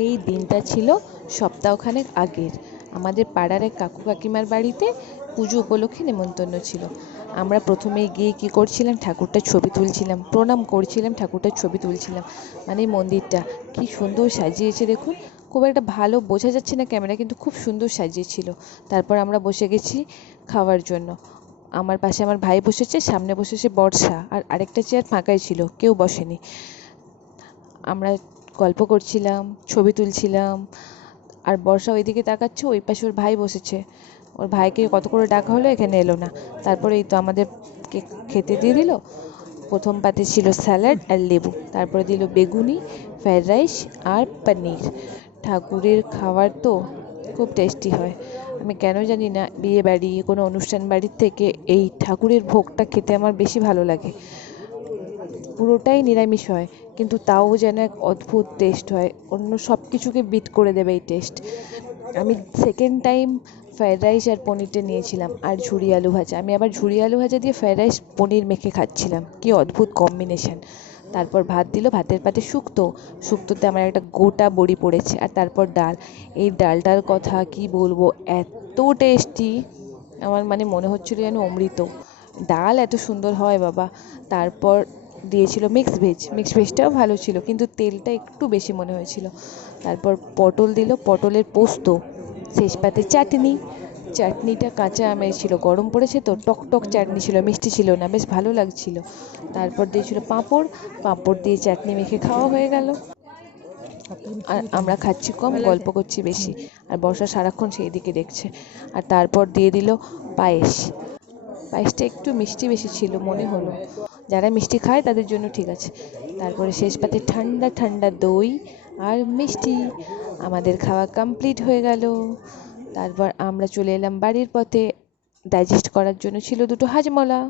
এই দিনটা ছিল সপ্তাহখানেক আগের। আমাদের পাড়ার এক কাকু কাকিমার বাড়িতে পুজো উপলক্ষে নেমন্তন্ন ছিল। আমরা প্রথমেই গিয়ে কী করছিলাম, ঠাকুরটার ছবি তুলছিলাম, প্রণাম করছিলাম, ঠাকুরটার ছবি তুলছিলাম। মানে মন্দিরটা কী সুন্দর সাজিয়েছে দেখুন। খুব একটা ভালো বোঝা যাচ্ছে না ক্যামেরা, কিন্তু খুব সুন্দর সাজিয়েছিল। তারপর আমরা বসে গেছি খাওয়ার জন্য। আমার পাশে আমার ভাই বসেছে, সামনে বসেছে বর্ষা, আর আরেকটা চেয়ার ফাঁকাই ছিল, কেউ বসেনি। আমরা গল্প করছিলাম, ছবি তুলছিলাম, আর বর্ষা ওইদিকে তাকাচ্ছে, ওই পাশে ওর ভাই বসেছে। ওর ভাইকে কত করে ডাকা হলো, এখানে এলো না। তারপরে এই তো আমাদেরকে খেতে দিয়ে দিল। প্রথম পাতে ছিল স্যালাড আর লেবু, তারপরে দিল বেগুনি, ফ্রায়েড রাইস আর পনির। ঠাকুরের খাবার তো খুব টেস্টি হয়। আমি কেন জানি না, বিয়ে বাড়ি কোনো অনুষ্ঠান বাড়ির থেকে এই ঠাকুরের ভোগটা খেতে আমার বেশি ভালো লাগে। পুরোটাই নিরামিষ হয়, কিন্তু তাও যেন এক অদ্ভুত টেস্ট হয়, অন্য সব কিছুকে বিট করে দেবে এই টেস্ট। আমি সেকেন্ড টাইম ফ্রায়েড রাইস আর পনিরটা নিয়েছিলাম, আর ঝুরি আলু ভাজা। আমি আবার ঝুরি আলু ভাজা দিয়ে ফ্রায়েড রাইস পনির মেখে খাচ্ছিলাম, কি অদ্ভুত কম্বিনেশান। তারপর ভাত দিল, ভাতের পাতে শুক্তো, শুক্তোতে আমার একটা গোটা বড়ি পড়েছে, আর তারপর ডাল। এই ডালটার কথা কি বলবো, এত টেস্টি, আমার মানে মনে হচ্ছিল যেন অমৃত। ডাল এত সুন্দর হয় বাবা। তারপর দিয়েছিল মিক্সড ভেজ, মিক্সড ভেজটাও ভালো ছিল, কিন্তু তেলটা একটু বেশি মনে হয়েছিল। তারপর পটল দিল, পটলের পোস্ত, শেষ পাতে চাটনি। চাটনিটা কাঁচা আমের ছিল, গরম পড়েছে তো, টক টক চাটনি ছিল, মিষ্টি ছিল না, বেশ ভালো লাগছিল। তারপর দিয়েছিল পাঁপড়, পাঁপড় দিয়ে চাটনি মেখে খাওয়া হয়ে গেল। আর আমরা খাচ্ছি কম, গল্প করছি বেশি, আর বর্ষা সারাক্ষণ সেই দিকে দেখছে। আর তারপর দিয়ে দিল পায়েস। পায়েসটা একটু মিষ্টি বেশি ছিল মনে হলো, যারা মিষ্টি খায় তাদের জন্য ঠিক আছে। তারপরে শেষ পাতে ঠান্ডা ঠান্ডা দই আর মিষ্টি। আমাদের খাওয়া কমপ্লিট হয়ে গেল। তারপর আমরা চলে এলাম বাড়ির পথে। ডাইজেস্ট করার জন্য ছিল দুটো হাজমলা।